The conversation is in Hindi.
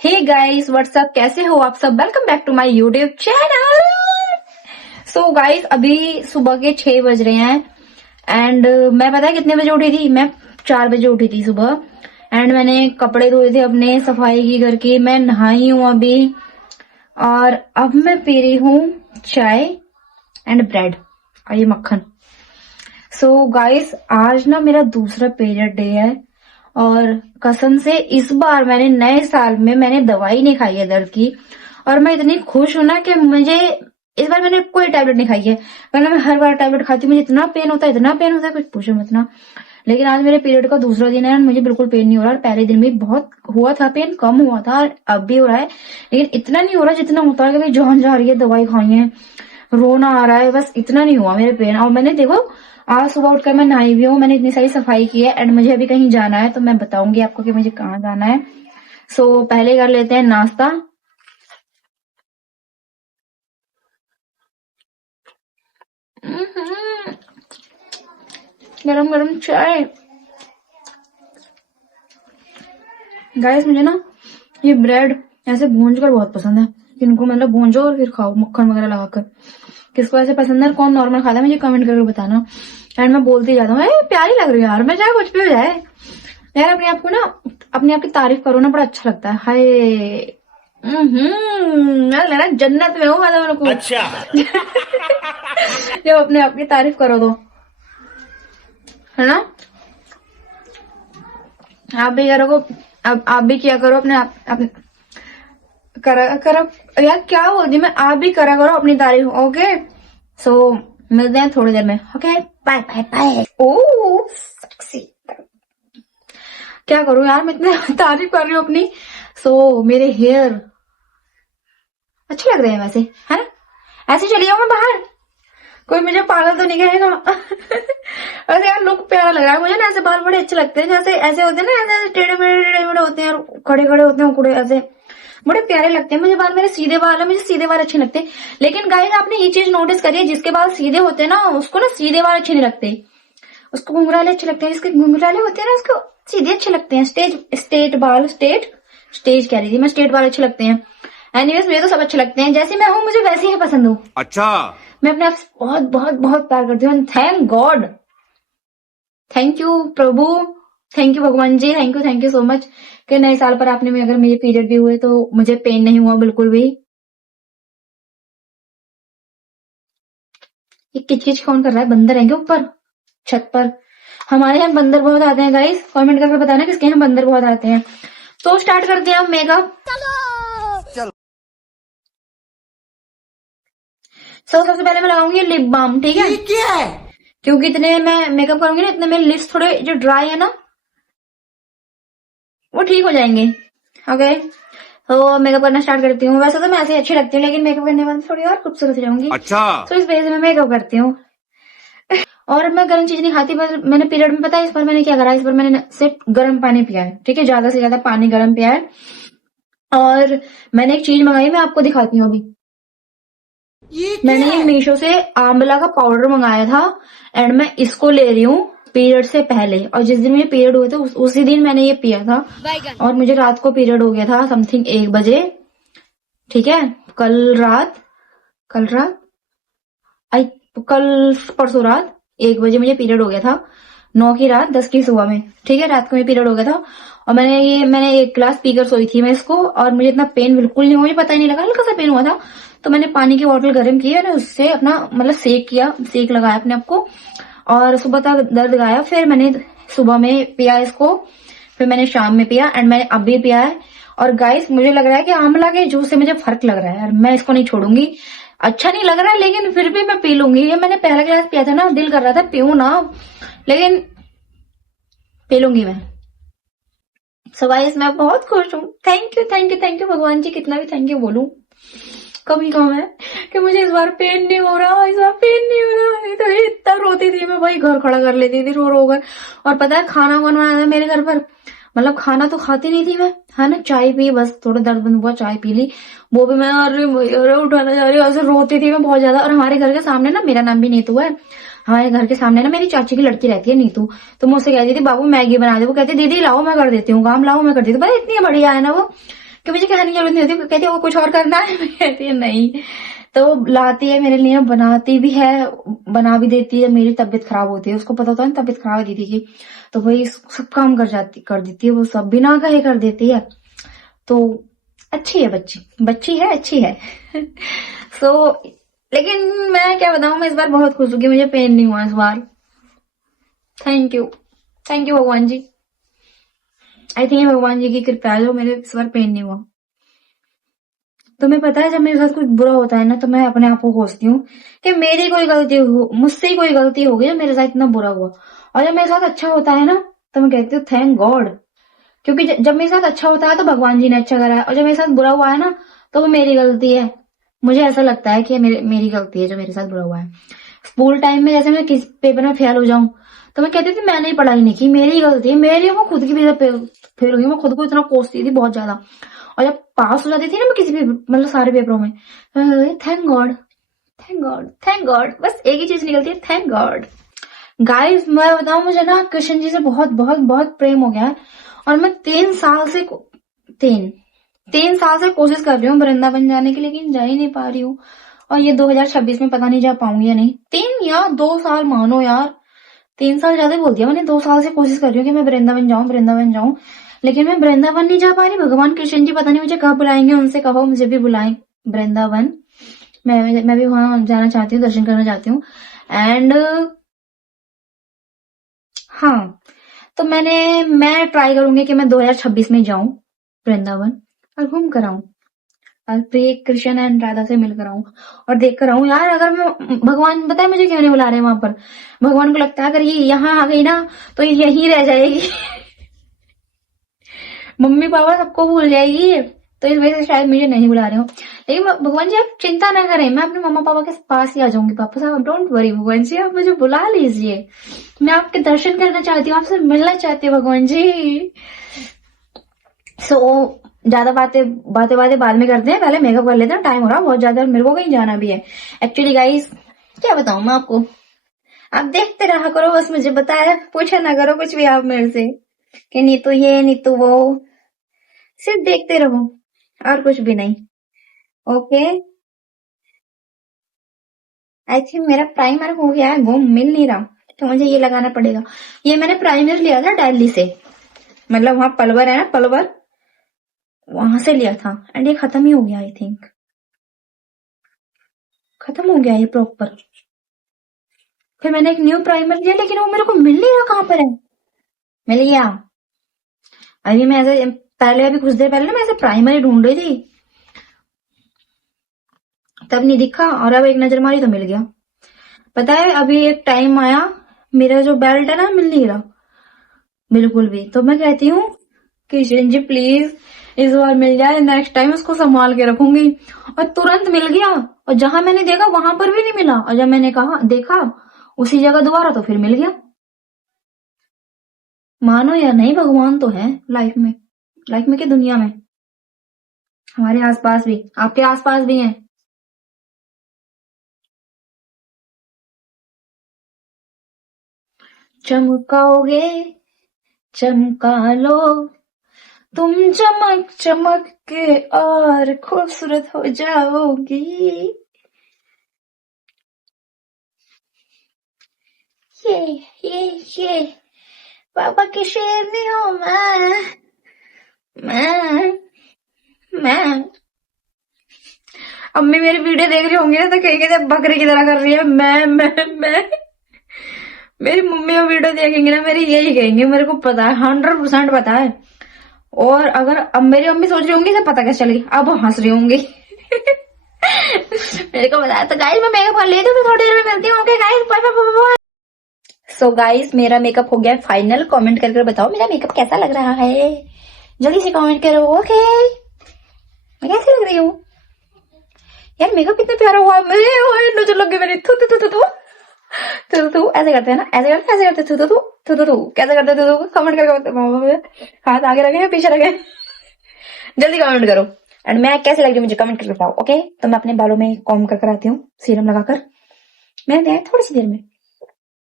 हे गाइस व्हाट्सअप, कैसे हो आप सब। Welcome back to my YouTube channel. So guys अभी सुबह के 6 बज रहे हैं एंड मैं पता है कितने बजे उठी थी। मैं 4 बजे उठी थी सुबह एंड मैंने कपड़े धोए थे, अपने सफाई की घर की। मैं नहाई हूं अभी और अब मैं पी रही हूँ चाय एंड ब्रेड और ये मक्खन। सो गाइस आज ना मेरा दूसरा पीरियड डे है और कसम से इस बार मैंने नए साल में मैंने दवाई नहीं खाई है दर्द की। और मैं इतनी खुश हूं ना कि मुझे इस बार मैंने कोई टैबलेट नहीं खाई है, वरना मैं हर बार टैबलेट खाती हूँ। मुझे इतना पेन होता है, इतना पेन होता है, कुछ पूछो मत ना। लेकिन आज मेरे पीरियड का दूसरा दिन है और मुझे बिल्कुल पेन नहीं हो रहा। और पहले दिन भी बहुत हुआ था पेन, कम हुआ था और अब भी हो रहा है, लेकिन इतना नहीं हो रहा जितना होता है कि भाई जान जा रही है, दवाई खाई है, रोना आ रहा है, बस इतना नहीं हुआ मेरे पेन। और मैंने देखो आज सुबह उठकर मैं नहाई भी हूँ, मैंने इतनी सारी सफाई की है एंड मुझे अभी कहीं जाना है, तो मैं बताऊंगी आपको कि मुझे कहाँ जाना है। सो पहले कर लेते हैं नाश्ता। गरम गरम चाय। गाइस मुझे ना ये ब्रेड ऐसे भूंज कर बहुत पसंद है। इनको मतलब भूंजो और फिर खाओ मक्खन वगैरह लगाकर। किसको ऐसे पसंद है, कौन नॉर्मल खाता है, मुझे कमेंट करके बताना। एंड मैं बोलती जाता हूँ प्यारी लग रही है यार, मैं चाहे कुछ भी हो जाए यार, अपने आप को ना, अपने आप की तारीफ करो ना, बड़ा अच्छा लगता है। हाय यार लग रहा है जन्नत में हूँ मतलब मेरे को। अच्छा जब अपने आप की तारीफ करो तो, है ना। आप भी करो, अब आप भी किया करो अपने आप करा करो यार, क्या बोलती मैं, आप भी करा करो अपनी तारीफ। ओके सो मिलते हैं थोड़ी देर में। Okay bye bye bye. Oh sexy, क्या करूं यार, मैं इतने तारीफ कर रही हूँ अपनी। सो मेरे हेयर अच्छे लग रहे हैं वैसे, है ना। ऐसे चली जाऊं मैं बाहर, कोई मुझे पागल तो नहीं कहेगा। वैसे यार लुक प्यारा लग रहा है मुझे ना, ऐसे बाल बड़े अच्छे लगते हैं, जैसे ऐसे होते हैं ना, ऐसे टेढ़े मेढ़े होते हैं, खड़े खड़े होते हैं कुड़े, ऐसे बड़े प्यारे लगते हैं मुझे बाल। मेरे सीधे बाल है, मुझे सीधे बाल अच्छे लगते हैं। लेकिन गाइस आपने ये चीज नोटिस करिए, जिसके बाल सीधे होते हैं ना उसको ना सीधे बाल अच्छे नहीं लगते, उसको घुंघराले अच्छे लगते हैं। जिसके घुंघराले होते हैं ना उसको सीधे अच्छे लगते हैं। स्टेज कह रही थी मैं, स्टेट बाल अच्छे लगते हैं। एनीवेज मुझे तो सब अच्छे लगते हैं, जैसे मैं हूँ मुझे वैसे ही पसंद हूँ। अच्छा मैं अपने आप से बहुत बहुत बहुत प्यार करती हूँ। Thank God, thank you Prabhu, thank you भगवान जी, थैंक यू सो मच कि नए साल पर आपने में अगर मेरे पीरियड भी हुए तो मुझे पेन नहीं हुआ बिल्कुल भी। ये किच कौन कर रहा है, बंदर है क्या ऊपर छत पर। हमारे यहाँ बंदर बहुत आते हैं गाइस, कमेंट करके बताना किसके यहाँ बंदर बहुत आते हैं। तो स्टार्ट करते हैं हम मेकअप। सबसे पहले मैं लगाऊंगी लिप बाम, ठीक है। क्या है, क्योंकि इतने मैं मेकअप करूंगी ना, इतने मेरे लिप्स थोड़े जो ड्राई है ना वो ठीक हो जाएंगे। ओके तो मेकअप करना स्टार्ट करती हूँ। वैसे तो मैं ऐसे अच्छी लगती हूँ, लेकिन मेकअप करने के बाद थोड़ी और खूबसूरत हो जाऊंगी। अच्छा तो इस वजह से मैं मेकअप करती हूँ। और मैं गर्म चीज नहीं खाती, बस मैंने पीरियड में पता है इस बार मैंने क्या करा, इस बार मैंने सिर्फ गर्म पानी पिया है, ठीक है, ज्यादा से ज्यादा पानी गर्म पिया है। और मैंने एक चीज मंगाई, मैं आपको दिखाती हूँ अभी। मैंने ये मीशो से आंवला का पाउडर मंगाया था एंड मैं इसको ले रही हूँ पीरियड से पहले। और जिस दिन मुझे पीरियड हुए थे उसी दिन मैंने ये पिया था और मुझे रात को पीरियड हो गया था समथिंग 1 बजे, ठीक है। कल रात आई कल परसों रात 1 बजे मुझे पीरियड हो गया था, 9 की रात 10 की सुबह में, ठीक है, रात को मुझे पीरियड हो गया था। और मैंने 1 गिलास पीकर सोई थी मैं इसको, और मुझे इतना पेन बिल्कुल नहीं हुआ, मुझे पता ही नहीं लगा, हल्का सा पेन हुआ था। तो मैंने पानी की बोतल गर्म की और उससे अपना मतलब सेक लगाया अपने आप को, और सुबह तक दर्द गाया। फिर मैंने सुबह में पिया इसको, फिर मैंने शाम में पिया एंड मैंने अब भी पिया है। और गाइस मुझे लग रहा है कि आंवला के जूस से मुझे फर्क लग रहा है यार, मैं इसको नहीं छोड़ूंगी। अच्छा नहीं लग रहा है लेकिन फिर भी मैं पी लूंगी। ये मैंने पहला गिलास पिया था ना, दिल कर रहा था पीऊं ना, लेकिन पी लूंगी मैं। सो गाइस मैं बहुत खुश हूँ। थैंक यू भगवान जी, कितना भी थैंक यू बोलूं कमी कम है कि मुझे इस बार पेन नहीं हो रहा, इस बार पेन नहीं हो रहा। नहीं तो इतना रोती थी मैं, भाई घर खड़ा कर लेती थी रो कर। और पता है खाना कौन बनाया था मेरे घर पर, मतलब खाना तो खाती नहीं थी मैं, है ना, चाय पी, बस थोड़ा दर्द बंद हुआ चाय पी ली, वो भी मैं अरे उठाना जा रही हूँ, ऐसे रोती थी मैं बहुत ज्यादा। और हमारे घर के सामने ना, मेरा नाम भी नीतू है, हमारे घर के सामने ना मेरी चाची की लड़की रहती है नीतू, तो मैं उससे कहती थी बाबू मैगी बना दे, वो कहती दीदी लाओ मैं कर देती हूँ काम, लाओ मैं कर देती हूँ। भाई इतनी बढ़िया है ना वो, कि मुझे कहने की जरूरत नहीं होती, कहती है वो कुछ और करना है, मैं कहती है नहीं। तो वो लाती है मेरे लिए, बनाती भी है, बना भी देती है। मेरी तबीयत खराब होती है, उसको पता होता है ना तबीयत खराब है दीदी की, तो वही सब काम कर देती है, वो सब बिना कहे कर देती है। तो अच्छी है बच्ची, बच्ची है अच्छी है। सो लेकिन मैं क्या बताऊं, मैं इस बार बहुत खुश हूँ कि मुझे पेन नहीं हुआ इस बार। थैंक यू, थैंक यू भगवान जी। आई थिंक भगवान जी की कृपा है जो मेरे इस बार पेन नहीं हुआ। तुम्हें पता है जब मेरे साथ कुछ बुरा होता है ना, तो मैं अपने आप को कोसती हूँ कि मेरी कोई गलती हो, मुझसे ही कोई गलती हो गई, मेरे साथ इतना बुरा हुआ। और जब मेरे साथ अच्छा होता है ना, तो मैं कहती हूँ थैंक गॉड, क्योंकि जब मेरे साथ अच्छा होता है तो भगवान जी ने अच्छा करा है, और जब मेरे साथ बुरा हुआ है ना, तो वो मेरी गलती है। मुझे ऐसा लगता है कि मेरी गलती है जो मेरे साथ बुरा हुआ है। स्कूल टाइम में जैसे मैं किसी पेपर में फेल हो जाऊं, तो मैं कहती थी मैंने ही पढ़ाई नहीं की, मेरी गलती है, मेरी, वो खुद की भी फेल हुई, मैं खुद को इतना कोसती थी बहुत ज्यादा। और जब पास हो जाती थी ना मैं किसी भी मतलब सारे पेपरों में, thank God, thank God, thank God, बस एक ही चीज निकलती है, थैंक गॉड। गाइस मैं बताऊं, मुझे ना कृष्ण जी से बहुत बहुत बहुत प्रेम हो गया है। और मैं 3 साल से कोशिश कर रही हूँ वृंदावन जाने की, लेकिन जा ही नहीं पा रही हूँ। और ये 2026 में पता नहीं जा पाऊंगी या नहीं। 3 या 2 साल मानो यार, 3 साल ज्यादा बोल दिया मैंने। 2 साल से कोशिश कर रही हूँ कि मैं वृंदावन जाऊं, वृंदावन जाऊं, लेकिन मैं वृंदावन नहीं जा पा रही। भगवान कृष्ण जी पता नहीं मुझे कब बुलाएंगे, उनसे कहो मुझे भी बुलाएं वृंदावन। मैं भी वहां जाना चाहती हूँ, दर्शन करना चाहती हूँ। एंड हाँ, तो मैं ट्राई करूंगी कि मैं 2026 में जाऊं वृंदावन और घूम कर आऊं, और प्रिय कृष्ण एंड राधा से मिलकर आऊं और देख कर आऊं। यार अगर मैं, भगवान बताए मुझे क्यों नहीं बुला रहे वहां पर। भगवान को लगता है अगर ये यहाँ आ गई ना तो ये यहीं रह जाएगी। मम्मी पापा सबको भूल जाएगी, तो इस वजह से शायद मुझे नहीं बुला रहे हो। लेकिन भगवान जी आप चिंता ना करें, मैं अपने मम्मा पापा के पास ही आ जाऊंगी वापस। आप डोंट वरी भगवान जी, आप मुझे बुला लीजिए। मैं आपके दर्शन करना चाहती हूँ, आपसे मिलना चाहती हूँ भगवान जी। सो ज्यादा बातें बाद में करते हैं, पहले मेकअप कर लेते हैं, टाइम हो रहा है बहुत ज्यादा और मेरे को कहीं जाना भी है। एक्चुअली गाइस क्या बताऊं मैं आपको, आप देखते रहा करो बस, मुझे बताया पूछा ना करो कुछ भी आप मेरे से कि नहीं तो ये नहीं तो वो, सिर्फ देखते रहो और कुछ भी नहीं। ओके, आई थिंक मेरा प्राइमर हो गया है, वो मिल नहीं रहा, तो मुझे ये लगाना पड़ेगा। ये मैंने प्राइमर लिया था दिल्ली से, मतलब वहां पलवर है ना, पलवर, वहां से लिया था। एंड ये खत्म ही हो गया, आई थिंक खत्म हो गया ये प्रॉपर। फिर मैंने एक न्यू प्राइमर लिया, लेकिन वो मेरे को मिल नहीं रहा, कहाँ पर है। मिल गया। अभी मैं ऐसे पहले, अभी कुछ देर पहले ना मैं ऐसे प्राइमर ही ढूंढ रही थी, तब नहीं दिखा, और अब एक नजर मारी तो मिल गया। पता है अभी एक टाइम आया, मेरा जो बेल्ट है ना मिल नहीं रहा बिल्कुल भी। तो मैं कहती हूँ किशन जी प्लीज इस बार मिल जाए, नेक्स्ट टाइम उसको संभाल के रखूंगी। और तुरंत मिल गया, और जहां मैंने देखा वहां पर भी नहीं मिला, और जब मैंने कहा देखा उसी जगह दोबारा तो फिर मिल गया। मानो या नहीं, भगवान तो है लाइफ में, लाइफ में क्या दुनिया में, हमारे आसपास भी, आपके आसपास भी हैं। चमकाओगे, चमका लो, तुम चमक चमक के और खूबसूरत हो जाओगी। ये ये ये पापा की शेरनी हूँ मैं। अम्मी मेरी वीडियो देख रही होंगी ना, तो कहीं कहते बकरे की तरह कर रही है मैं। मेरी मम्मी वो वीडियो देखेंगे ना, मेरी यही कहेंगे, मेरे को पता है, 100% पता है। और अगर अब मेरी मम्मी सोच रही होंगी, तो पता कैसे चलेगी, अब वो हंस रही होंगी। मेरे को बताया। तो गाइस मैं मेकअप कर लेती हूँ, तो थोड़ी देर में मिलती हूँ। Okay guys, bye bye bye. So guys मेरा मेकअप हो गया फाइनल। कमेंट करके बताओ मेरा मेकअप कैसा लग रहा है, जल्दी से कमेंट करो। ओके, मैं कैसी लग रही हूँ यार, मेकअप कितना प्यारा हुआ है मेरे, नजर लग गई मेरी। थू थू थू थू थू थू, ऐसे करते हैं ना, ऐसे करते थू थू थू थू थू थू, कैसे करते थू थू, कमेंट करके हाथ आगे रखे या पीछे रखे, जल्दी कमेंट करो। एंड मैं कैसे लग रही हूँ मुझे कमेंट करके बताओ। ओके, तो मैं अपने बालों में कॉम्ब कर आती हूँ सीरम लगाकर, मैं थोड़ी सी देर में।